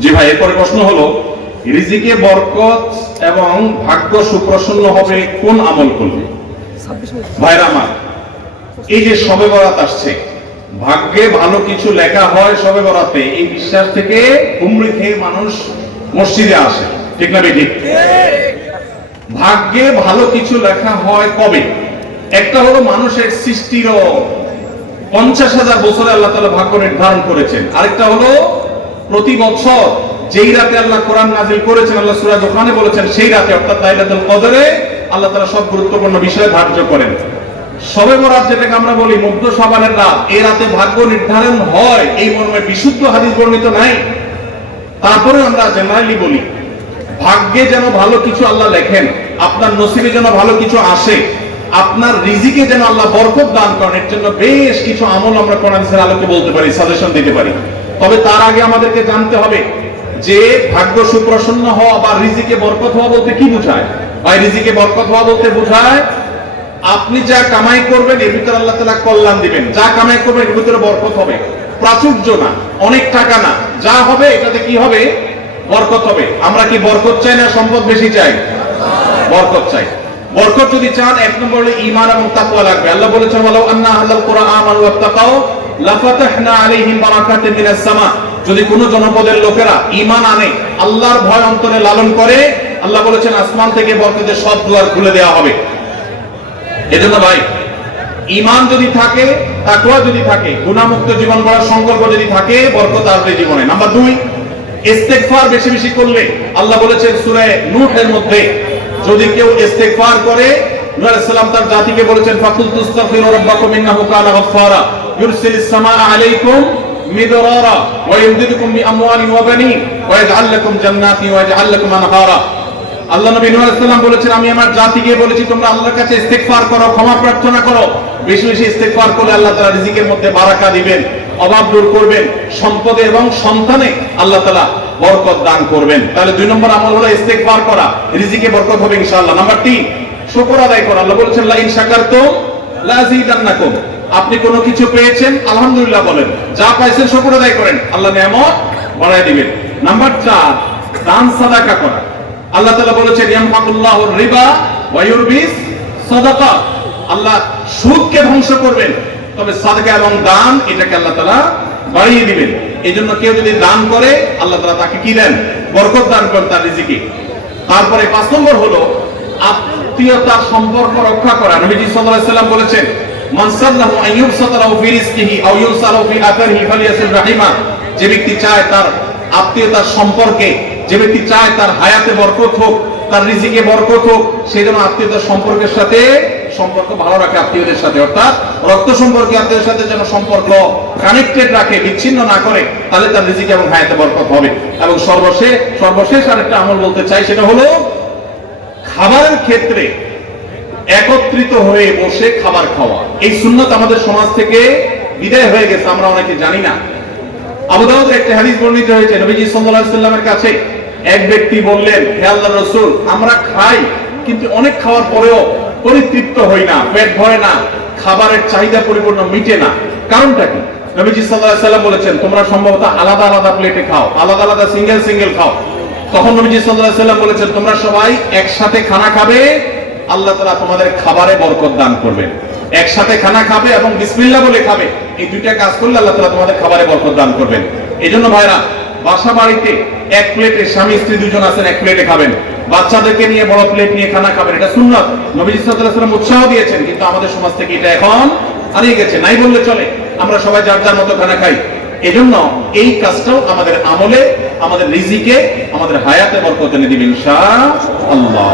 জি ভাই এরপরে প্রশ্ন হলো রিজিকে বরকত এবং ভাগ্য সুপ্রসন্ন হবে কোন আমল করলে? ভাইরা আমার এই যে সবে বরাত আসছে ভাগ্যে ভালো কিছু লেখা হয় সবে বরাতে এই বিশ্বাস থেকে হুমড়ি খেয়ে মানুষ মসজিদে আসে ঠিক না বেঠিক? ভাগ্যে ভালো কিছু লেখা হয় কবে? একটা হলো মানুষের সৃষ্টিরও পঞ্চাশ হাজার বছরে আল্লাহ তালা ভাগ্য নির্ধারণ করেছেন। আরেকটা হলো, প্রতি বছর যেই রাতে আল্লাহ কোরআন নাজিল করেছেন, আল্লাহ সুরাজ ওখানে বলেছেন, সেই রাতে, অর্থাৎ লাইলাতুল কদরে, আল্লাহ তালা সব গুরুত্বপূর্ণ বিষয়ে ধার্য করেন। সবে বরাত যেটাকে আমরা বলি মধ্য সাবানের রাত, এই রাতে ভাগ্য নির্ধারণ হয়, এই মর্মে বিশুদ্ধ হাদিস বর্ণিত নাই। তারপরে আমরা জেনারেলি বলি, ভাগ্যে যেন ভালো কিছু আল্লাহ লেখেন, আপনার নসিবে যেন ভালো কিছু আসে আপনার রিজিকে যেন আল্লাহ বরকত দান করেন, এর জন্য বেশ কিছু আমল আমরা কোরআন হাদিসের আলোকে বলতে পারি সাজেশন দিতে পারি। তবে তার আগে আমাদেরকে জানতে হবে যে ভাগ্য সুপ্রসন্ন হওয়া বা রিজিকে বরকত হওয়া বলতে কি বোঝায়? ভাই, রিজিকে বরকত হওয়া বলতে বোঝায় আপনি যা কামাই করবেন, এর ভিতরে আল্লাহ তালা কল্যাণ দিবেন। যা কামাই করবেন, এর ভিতরে বরকত হবে। প্রাচুর্য না, অনেক টাকা না। যা হবে, এটাতে কি হবে? বরকত হবে। আমরা কি বরকত চাই না সম্পদ বেশি চাই? বরকত চাই। বরকত যদি চান, এক নম্বর হলো ঈমান এবং তাকওয়া লাগবে। আল্লাহ বলেছেন, ওয়ালাউ আন্না আহলাল কুরআন আমানু ওয়াত্তাকাও লাফাতাহনা আলাইহিম বারাকাতিন মিনাস সামা। যদি কোন জনপদের লোকেরা ঈমান আনে, আল্লাহর ভয় অন্তরে লালন করে, আল্লাহ বলেছেন, আসমান থেকে বরকতের সব দুয়ার খুলে দেওয়া হবে। এজন্য ভাই ইমান যদি থাকে, তাকওয়া যদি থাকে, গুনাহমুক্ত জীবন গড়ার সংকল্প যদি থাকে, বরকত আসবে জীবনে। নাম্বার দুই, ইস্তেগফার বেশি বেশি করলে, আল্লাহ বলেছেন, সূরা নূহের মধ্যে যদি কেউ ইস্তেগফার করে তার জাতিকে বলেছেন ফাকুল তুস্তাগফিরু রাব্বাকুম ইন্নাহু কানা গাফফারা। ইউরসিলিস আলাইকুম মিদরারা ওয়া ইমদিদুকুম বিআমওয়ালিন ওয়া বানিন ওয়া ইয়াজআল লাকুম ওয়া ইয়াজআল লাকুম আনহারা। আল্লাহ নবী নূহ বলেছেন, আমি আমার জাতিকে বলেছি, তোমরা আল্লাহর কাছে ইস্তেগফার করো, ক্ষমা প্রার্থনা করো। বেশি বেশি ইস্তেগফার করলে আল্লাহ তাআলা রিজিকের মধ্যে বারাকা দিবেন, অভাব দূর করবেন। সম্পদে এবং সন্তানে আল্লাহ তাআলা বরকত দান করবেন। তাহলে দুই নম্বর আমল হলো ইস্তেগফার করা। রিজিকে বরকত হবে ইনশাআল্লাহ। নাম্বার 3 শুকর আদায় করা। আল্লাহ বলেছেন লা ইন শাকারতুম লা আযীদান্নাকুম। আপনি কোনো কিছু পেয়েছেন? আলহামদুলিল্লাহ বলেন। যা পাইছেন শুকর আদায় করেন। আল্লাহ নিয়ামত বাড়ায় দিবেন। নাম্বার 4 দান সাদাকা করা। আল্লাহ তাআলা বলেছেন ইয়ামহাকুল্লাহুর রিবা ওয়া ইউরবিস সাদাকা। আল্লাহ সুদকে ধ্বংস করবেন। তবে সাদাকা এবং দান এটাকে আল্লাহ তাআলা বাড়িয়ে দিবেন। এজন্য কেউ যদি দান করে, আল্লাহ তাআলা তাকে কি দেন? বরকত দান করেন তার রিজিকে। তারপরে পাঁচ নম্বর হলো, আত্মীয়তার সম্পর্ক রক্ষা করা। নবীজি সাল্লাম বলেছেন যে ব্যক্তি চায় তার আত্মীয়তার সম্পর্কে, যে ব্যক্তি চায় তার হায়াতে বরকত হোক, তার রিজিকে বরকত হোক সেই জন্য আত্মীয়তার সম্পর্কের সাথে সম্পর্ক ভালো রাখে আত্মীয়দের সাথে, অর্থাৎ রক্ত সম্পর্কে আত্মীয়দের সাথে যেন সম্পর্ক কানেক্টেড রাখে, বিচ্ছিন্ন না করে, তাহলে তার রিজিকে এবং হায়াতে বরকত হবে। এবং সর্বশেষ সর্বশেষ আরেকটা আমল বলতে চাই, সেটা হলো খাবারের ক্ষেত্রে একত্রিত হয়ে বসে খাবার খাওয়া। এই সুন্নত আমাদের সমাজ থেকে বিদায় হয়ে গেছে, আমরা অনেকে জানি না। আবু একটা হাদিস বর্ণিত হয়েছে, নবীজি সাল্লাল্লাহু আলাইহি কাছে এক ব্যক্তি বললেন, হে আল্লাহর রাসূল, আমরা খাই, কিন্তু অনেক খাওয়ার পরেও পরিতৃপ্ত হই না, পেট ভরে না, খাবারের চাহিদা পরিপূর্ণ মিটে না। কারণটা কি? নবীজি আলাইহি সাল্লাম বলেছেন, তোমরা সম্ভবত আলাদা আলাদা প্লেটে খাও, আলাদা আলাদা সিঙ্গেল সিঙ্গেল খাও। তখন নবীজি আলাইহি সাল্লাম বলেছেন, তোমরা সবাই একসাথে খানা খাবে, আল্লাহ তাআলা তোমাদের খাবারে বরকত দান করবেন। একসাথে খানা খাবে এবং বিসমিল্লাহ বলে খাবে। এই দুইটা কাজ করলে আল্লাহ তাআলা তোমাদের খাবারে বরকত দান করবেন। এজন্য ভাইরা, বাসা বাড়িতে এক প্লেটে স্বামী স্ত্রী দুজন আছেন, এক প্লেটে খাবেন। বাচ্চাদেরকে নিয়ে, বড় প্লেট নিয়ে খানা খাবেন, এটা সুন্নত। নবীজি সাল্লাম উৎসাহ দিয়েছেন, কিন্তু আমাদের সমাজ থেকে এটা এখন হারিয়ে গেছে। নাই বললে চলে। আমরা সবাই যার যার মতো খানা খাই। এজন্য এই কাজটাও আমাদের আমলে, আমাদের রিজিকে, আমাদের হায়াতে বরকত এনে দিবেন ইনশাআল্লাহ।